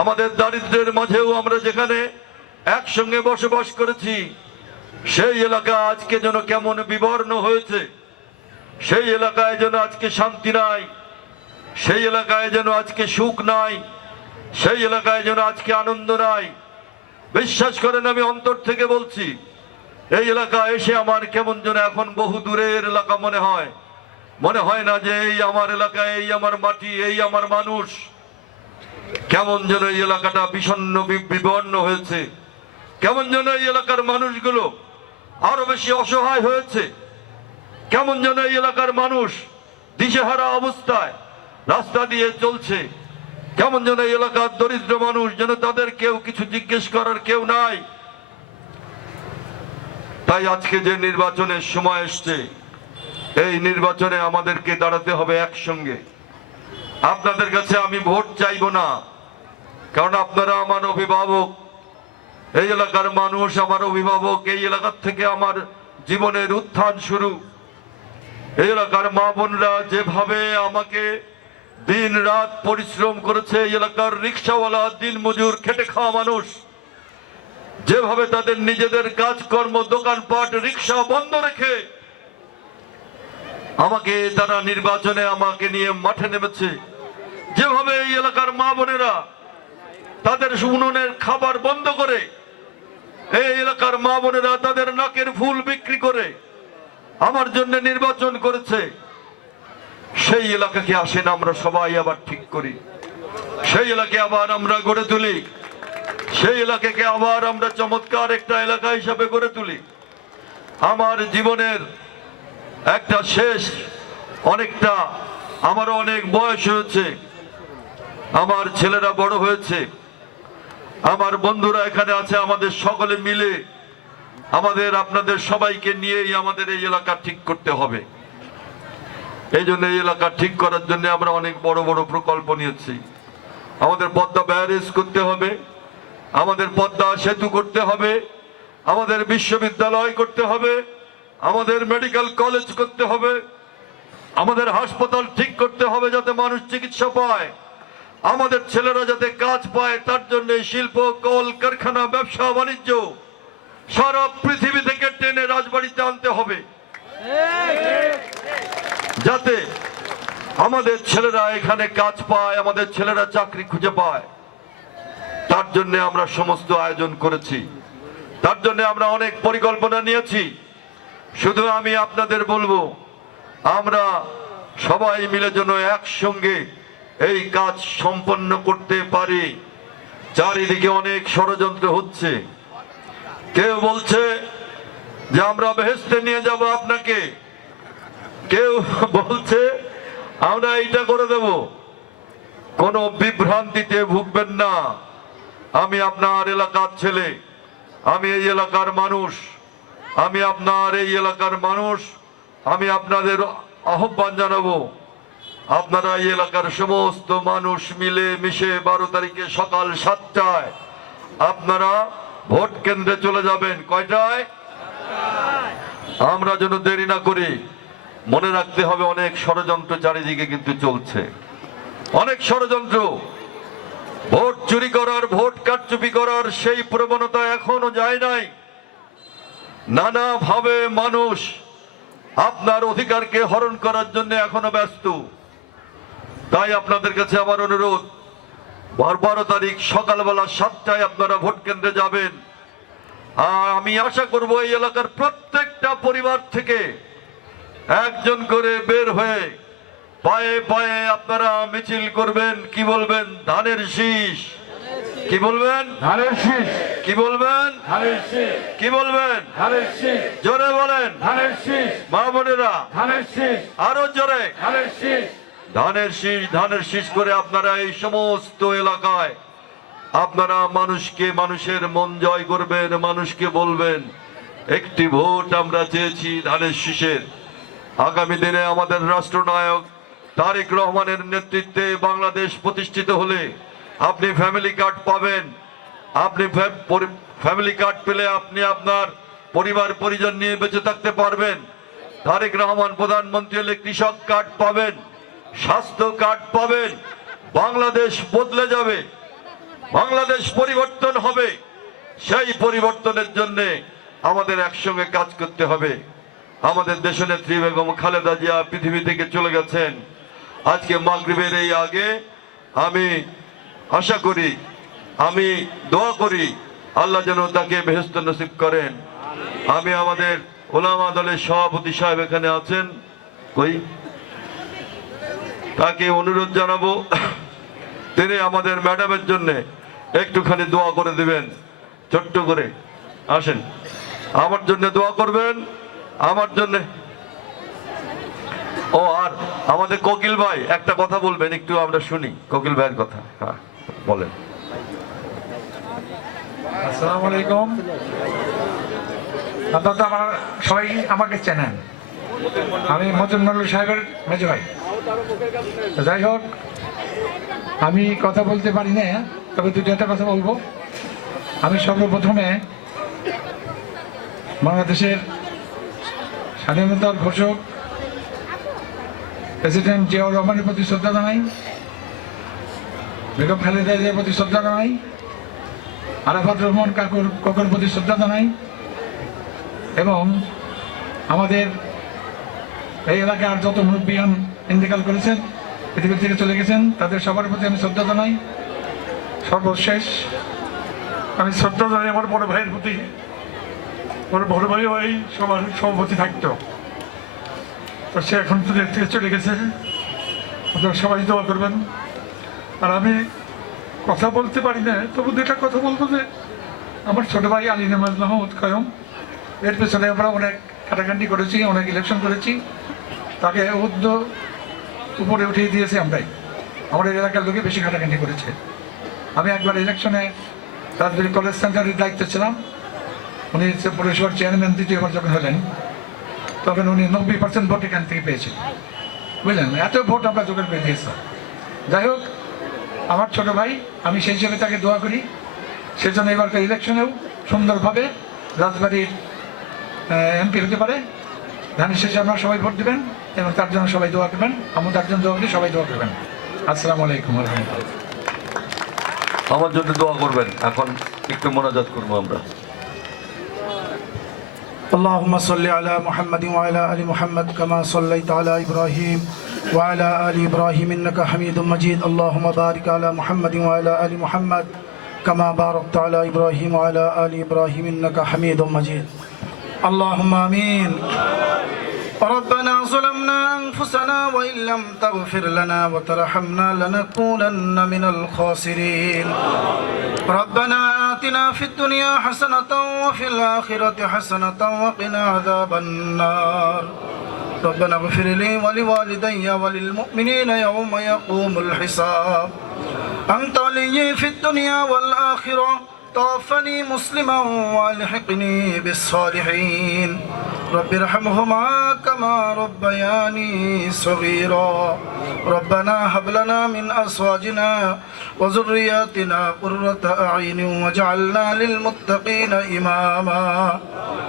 আমাদের দারিদ্রের মাঝেও আমরা যেখানে একসঙ্গে বসবাস করেছি, সেই এলাকা আজকে যেন কেমন বিবর্ণ হয়েছে। সেই এলাকায় যেন আজকে শান্তি নাই, সেই এলাকায় যেন আজকে সুখ নাই, সেই এলাকায় যেন আজকে আনন্দ নাই। বিশ্বাস করেন আমি অন্তর থেকে বলছি, এই এলাকা এসে আমার কেমন যেন এখন বহু দূরের এলাকা মনে হয়। মনে হয় না যে এই আমার এলাকা, এই আমার মাটি, এই আমার মানুষ কেমন যেন এই এলাকাটা বিষণ্ণ, বি- বিবর্ণ হয়েছে। কেমন যেন এই এলাকার মানুষগুলো আরও বেশি অসহায় হয়েছে। কেমন যেন এই এলাকার মানুষ দিশেহারা অবস্থায় রাস্তা দিয়ে চলছে। কেমন যেন এই এলাকার দরিদ্র মানুষ যেন তাদের কেউ কিছু জিজ্ঞেস করার কেউ নাই। তাই আজকে যে নির্বাচনের সময় এসছে, এই নির্বাচনে আমাদেরকে দাঁড়াতে হবে একসঙ্গে। আপনাদের কাছে আমি ভোট চাইব না। কারণ আপনারা আমার অভিভাবক। এই এলাকার মানুষ আমার অভিভাবক, এই এলাকার থেকে আমার জীবনের উত্থান শুরু। এই এলাকার মা বোনরা যেভাবে আমাকে দিন রাত পরিশ্রম করেছে, এই এলাকার রিক্সাওয়ালা দিন মজুর খেটে খাওয়া মানুষ, যেভাবে তাদের নিজেদের কাজকর্ম, দোকানপাট, রিক্সা বন্ধ রেখে আমাকে তারা নির্বাচনে আমাকে নিয়ে মাঠে নেমেছে। যেভাবে এই এলাকার মা বোনেরা তাদের উনুনের খাবার বন্ধ করে, এই এলাকার মা বোনেরা তাদের নাকের ফুল বিক্রি করে আমার জন্য নির্বাচন করেছে। সেই এলাকাকে আসেন আমরা সবাই আবার ঠিক করি। সেই এলাকে আবার আমরা গড়ে তুলি। সেই এলাকাকে আবার আমরা চমৎকার একটা এলাকা হিসাবে গড়ে তুলি। আমার জীবনের একটা শেষ, অনেকটা, আমারও অনেক বয়স হয়েছে। আমার ছেলেরা বড় হয়েছে। আমার বন্ধুরা এখানে আছে, আমাদের সকলে মিলে। আমাদের, আপনাদের সবাইকে নিয়েই আমাদের এই এলাকা ঠিক করতে হবে। এই জন্য এই এলাকা ঠিক করার জন্য আমরা অনেক বড় বড় প্রকল্প নিয়েছি। আমাদের পদ্মা ব্যারেজ করতে হবে। আমাদের পদ্মা সেতু করতে হবে। আমাদের বিশ্ববিদ্যালয় করতে হবে। আমাদের মেডিকেল কলেজ করতে হবে। আমাদের হাসপাতাল ঠিক করতে হবে যাতে মানুষ চিকিৎসা পায়। আমাদের ছেলেরা যাতে কাজ পায়, তার জন্য শিল্প, কল, কারখানা, ব্যবসা, বাণিজ্য সারা পৃথিবী থেকে টেনে রাজবাড়িতে আনতে হবে। যাতে আমাদের ছেলেরা এখানে কাজ পায়, আমাদের ছেলেরা চাকরি খুঁজে পায়। তার জন্য আমরা সমস্ত আয়োজন করেছি। তার জন্য আমরা অনেক পরিকল্পনা নিয়েছি। শুধু আমি আপনাদের বলব, আমরা সবাই মিলে যেন একসঙ্গে এই কাজ সম্পন্ন করতে পারি। চারিদিকে অনেক ষড়যন্ত্র হচ্ছে। কেউ বলছে যে আমরা বেহেস্তে নিয়ে যাব আপনাকে। কেউ বলছে, আমরা এইটা করে দেব। কোনো বিভ্রান্তিতে ভুগবেন না। আমি আপনার এলাকার ছেলে, আমি এই এলাকার মানুষ। আমি আপনার এই এলাকার মানুষ। আমি আপনাদের আহ্বান জানাব। আপনারা এই এলাকার সমস্ত মানুষ মিলে মিশে বারো তারিখে সকাল সাতটায় আপনারা ভোট কেন্দ্রে চলে যাবেন। কয়টায়? আমরা যেন দেরি না করি। মনে রাখতে হবে অনেক ষড়যন্ত্র চারিদিকে কিন্তু চলছে। অনেক ষড়যন্ত্র। ভোট চুরি করার, ভোট কারচুপি করার সেই প্রবণতা এখনও যায় নাই। নানাভাবে মানুষ আপনার অধিকারকে হরণ করার জন্য এখনও ব্যস্ত। তাই আপনাদের কাছে আমার অনুরোধ বার- তারিখ সকালবেলা সাতটায় আপনারা ভোট কেন্দ্রে যাবেন। আর আমি আশা করব এই এলাকার প্রত্যেকটা পরিবার থেকে একজন করে বের হয়ে পায়ে পায়ে আপনারা মিছিল করবেন, কি বলবেন, ধানের শীষ। কি বলবেন? ধানের শীষ। কি বলবেন? ধানের শীষ। কি বলবেন? ধানের শীষ। জোরে বলেন। ধানের শীষ। মা বোনেরা ধানের শীষ। আরও জোরে। ধানের শীষ। ধানের শীষ ধানের শীষ করে আপনারা এই সমস্ত এলাকায় আপনারা মানুষকে মানুষের মন জয় করবেন মানুষকে বলবেন একটি ভোট আমরা চেয়েছি ধানের শীষের। আগামী দিনে আমাদের রাষ্ট্রনায়ক তারেক রহমানের নেতৃত্বে বাংলাদেশ প্রতিষ্ঠিত হলে আপনি ফ্যামিলি কার্ড পাবেন। আপনি ফ্যামিলি কার্ড পেলে আপনি আপনার পরিবার, পরিজন নিয়ে বেঁচে থাকতে পারবেন। তারেক রহমান প্রধানমন্ত্রী হলে কৃষক কার্ড পাবেন, স্বাস্থ্য কার্ড পাবেন, বাংলাদেশ বদলে যাবে, বাংলাদেশ পরিবর্তন হবে। সেই পরিবর্তনের জন্য আমাদের একসঙ্গে কাজ করতে হবে। আমাদের দেশনেত্রী বেগম খালেদা জিয়া পৃথিবী থেকে চলে গেছেন। আজকে মাগরিবের এই আগে আমি আশা করি আমি দোয়া করি আল্লাহ যেন তাকে বেহেস্ত নসিব করেন। আমি আমাদের ওলামা দলের সভাপতি সাহেব এখানে আছেন। কই? তাকে অনুরোধ জানাব তিনি আমাদের ম্যাডামের জন্য একটুখানি দোয়া করে দিবেন ছোট্ট করে। আসেন। আমার জন্য দোয়া করবেন আমার জন্য। ও আর আমাদের কোকিল ভাই একটা কথা বলবেন একটু আমরা শুনি কোকিল ভাইয়ের কথা। হ্যাঁ। বলেন। আসসালামু আলাইকুম। আপনারা আমার সবাই আমাকে চেনেন। আমি মতন মন্ডল সাহেবের মেজো ভাই। যাই হোক, আমি কথা বলতে পারি না, তবে দুটো একটা কথা বলব। আমি সর্বপ্রথমে বাংলাদেশের স্বাধীনতার ঘোষক, প্রেসিডেন্ট জিয়াউর রহমানের প্রতি শ্রদ্ধা জানাই। বেগম খালেদা জিয়ার প্রতি শ্রদ্ধা জানাই, আরাফাত রহমান কাকুর কাকুর প্রতি শ্রদ্ধা জানাই, এবং আমাদের এই এলাকার যত মুরব্বিয়ান ইন্তেকাল করেছেন পৃথিবী থেকে চলে গেছেন, তাদের সবার প্রতি আমি শ্রদ্ধা জানাই। সর্বশেষ, আমি শ্রদ্ধা জানাই আমার বড় ভাইয়ের প্রতি। আমার বড় ভাই এই সবার সভাপতি থাকতো। তো সে এখন তো থেকে চলে গেছে। সবাই দোয়া করবেন। আর আমি কথা বলতে পারি না, তবু দুটা কথা বলব যে আমার ছোট ভাই আলী নামাজ মাহমুদ কয়ম, এর পেছনে আমরা অনেক কাটাকাটি করেছি, অনেক ইলেকশন করেছি। তাকে উদ্য উপরে উঠিয়ে দিয়েছি আমরাই। আমাদের এলাকার লোকে বেশি কাটাকাটি করেছে। আমি একবার ইলেকশনে রাজবাড়ি কলেজ সেন্টারের দায়িত্ব ছিলাম। উনি পৌরসভার চেয়ারম্যান দ্বিতীয়বার যখন হলেন, তখন উনি নব্বই পার্সেন্ট ভোট এখান থেকে পেয়েছেন। বুঝলেন? এত ভোট আমরা জোগাড় পেয়ে দিয়েছি। যাই হোক আমার ছোট ভাই, আমি সেই হিসেবে তাকে দোয়া করি। সেজন্য এবারকার ইলেকশনেও সুন্দরভাবে রাজবাড়ির এমপি হতে পারে। ধানের শেষে আপনারা সবাই ভোট দেবেন এবং তার জন্য সবাই দোয়া করবেন। আমি তার জন্য দোয়া করি সবাই দোয়া করবেন। আসসালামু আলাইকুম রহমতুল্লাহ। আমার জন্য দোয়া করবেন। এখন একটু মোনাজাত করব আমরা। اللهم صل على محمد وعلى آل محمد كما صليت على إبراهيم وعلى آل إبراهيم إنك حميد مجيد. اللهم بارك على محمد وعلى آل محمد كما باركت على إبراهيم وعلى آل إبراهيم إنك حميد مجيد. اللهم آمين. ربنا ظلمنا أنفسنا وإن لم تغفر لنا وترحمنا لنكونن من الخاسرين. ربنا آتنا في الدنيا حسنة وفي الآخرة حسنة وقنا عذاب النار. ربنا اغفر لي ولوالدي وللمؤمنين يوم يقوم الحساب. أنت ولي في الدنيا والآخرة. توفني مسلما والحقني بالصالحين رب ارحمهما كما ربياني صغيرا ربنا هب لنا من ازواجنا وذرياتنا قرة اعين واجعلنا للمتقين اماما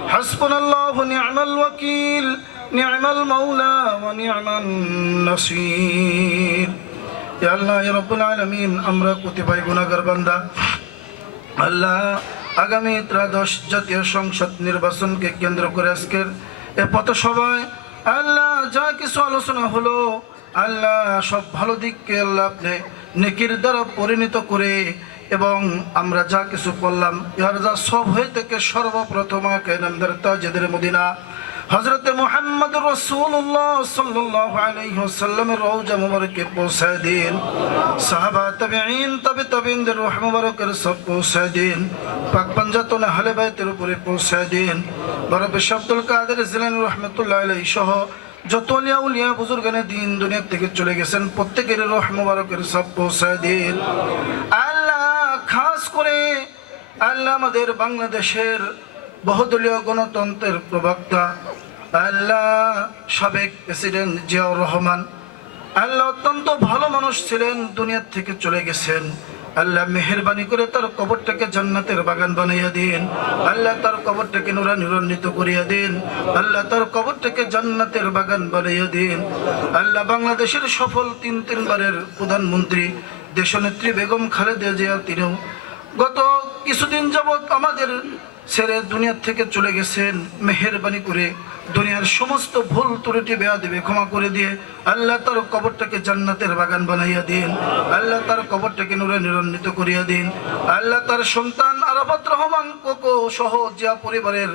حسبنا الله نعم الوكيل نعم المولى ونعم النصير يا الله يا رب العالمين امرك وتبايغنا غربندا আল্লাহ, আগামী ত্রাদশ জাতীয় সংসদ নির্বাচনকে কেন্দ্র করে আজকের এ পথসভায় আল্লাহ যা কিছু আলোচনা হলো, আল্লাহ সব ভালো দিককে আল্লাহ আপনি নেকির দ্বারা পরিণত করে এবং আমরা যা কিছু করলাম, ইহার যা সব হয়ে থেকে সর্বপ্রথম তাজেদের মদিনা। হজরত মোহাম্মদ রসুল্লাহ সাল্লাহ আলাইসাল্লামের রৌজা মুবারকে পৌঁছায় দিন। সাহাবা তাবেঈন, তবে তাবিনদের রোহ সব পৌঁছায় দিন। পাক পাঞ্জাতন আহলে বাইতের উপরে পৌঁছায় দিন। বরফ আব্দুল কাদের জিলানি রহমতুল্লাহ আলাই সহ যত উলিয়া উলিয়া বুজুর্গানে দিন দুনিয়া থেকে চলে গেছেন, প্রত্যেকের রোহ সব পৌঁছায় দিন। আল্লাহ, খাস করে আল্লাহ আমাদের বাংলাদেশের বহুদলীয় গণতন্ত্রের প্রবক্তা, আল্লাহ সাবেক প্রেসিডেন্ট জিয়াউর রহমান, আল্লাহ অত্যন্ত ভালো মানুষ ছিলেন, দুনিয়ার থেকে চলে গেছেন। আল্লাহ মেহরবানি করে তার কবরটাকে জান্নাতের বাগান বানাইয়া দিন। আল্লাহ তার কবরটাকে নুরা নিরান্বিত করিয়া দিন। আল্লাহ তার কবরটাকে জান্নাতের বাগান বানাইয়া দিন। আল্লাহ বাংলাদেশের সফল তিন তিনবারের প্রধানমন্ত্রী, দেশনেত্রী বেগম খালেদা জিয়া তিনিও। গত কিছুদিন যাবৎ আমাদের ছেড়ে দুনিয়ার থেকে চলে গেছেন। মেহেরবানি করে দুনিয়ার সমস্ত ভুল ত্রুটি বেয়া দেবে। ক্ষমা করে দিয়ে আল্লাহ তার কবরটাকে জান্নাতের বাগান বানাইয়া দিন। আল্লাহ তার কবরটাকে নূরে নিরন্বিত করিয়া দিন। আল্লাহ তার সন্তান আরাফাত রহমান কোকো সহ জিয়া পরিবারের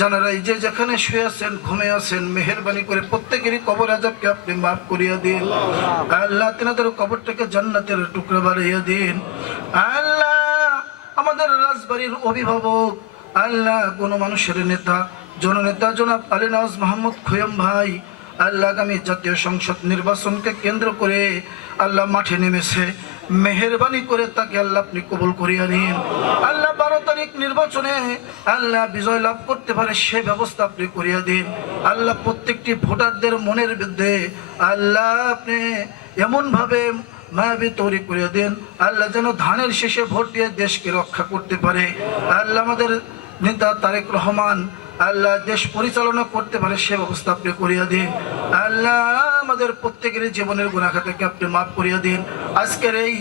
জানারাই যে যেখানে শুয়ে আছেন ঘুমে আছেন, মেহেরবানি করে প্রত্যেকেরই কবর আজাবকে আপনি মাফ করিয়া দিন। আল্লাহ তেনাদের কবরটাকে জান্নাতের টুকরা বাড়াইয়া দিন। আল্লাহ আমাদের রাজবাড়ির অভিভাবক আল্লাহ কোন মানুষের নেতা জননেতা জনাব আলী নওয়াজ মাহমুদ খৈয়ম ভাই, আল্লাহ আগামী জাতীয় সংসদ নির্বাচনকে কেন্দ্র করে আল্লাহ মাঠে নেমেছে। মেহরবানি করে তাকে আল্লাহ আপনি কবুল করিয়া নিন। আল্লাহ বারো তারিখ নির্বাচনে আল্লাহ বিজয় লাভ করতে পারে সে ব্যবস্থা আপনি করিয়া দিন। আল্লাহ প্রত্যেকটি ভোটারদের মনের বিরুদ্ধে আল্লাহ আপনি এমনভাবে মায়াবী তৈরি করে দেন। আল্লাহ যেন ধানের শেষে ভোট দিয়ে দেশকে রক্ষা করতে পারে। আল্লাহ আমাদের নেতা তারেক রহমান, আল্লাহ দেশ পরিচালনা করতে পারে সে ব্যবস্থা আপনি করিয়া দিন। আল্লাহ আমাদের প্রত্যেকের জীবনের গুণাখাতাকে আপনি মাফ করিয়া দিন। আজকের এই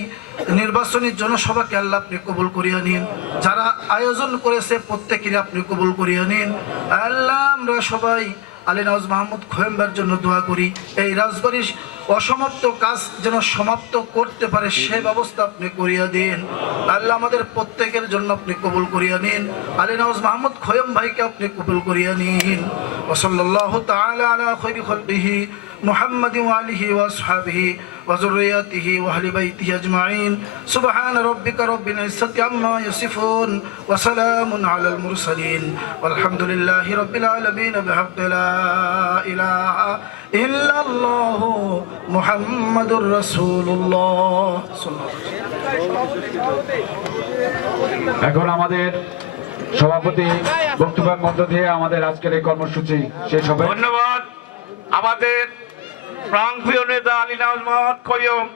নির্বাচনী জনসভাকে আল্লাহ আপনি কবুল করিয়া নিন। যারা আয়োজন করেছে প্রত্যেকের আপনি কবুল করিয়া নিন। আল্লাহ আমরা সবাই আলী নওয়াজ মাহমুদ খোয়েম্বার জন্য দোয়া করি, এই রাজবাড়ির অসমাপ্ত কাজ যেন সমাপ্ত করতে পারে সে ব্যবস্থা আপনি করিয়া দিন। আল্লাহ আমাদের প্রত্যেকের জন্য আপনি কবুল করিয়া নিন। আলী নওয়াজ মাহমুদ খোয়েম ভাইকে আপনি কবুল করিয়া নিন। ওসল্লাহ তাআলা আলা খৈরি খলবিহি محمد وآله وأصحابه وذرياته وأهل بيته أجمعين سبحان ربك رب العزة عما يصفون وسلام على المرسلين والحمد لله رب العالمين بحق لا إله إلا الله محمد رسول الله صلى الله عليه وسلم এখন আমাদের সভাপতি বক্তব্যের মধ্য দিয়ে আমাদের আজকের এই কর্মসূচি শেষ হবে ধন্যবাদ আমাদের প্রাণপ্রিয় নেতা আলী নওয়াজ মোহাম্মদ খৈয়ম।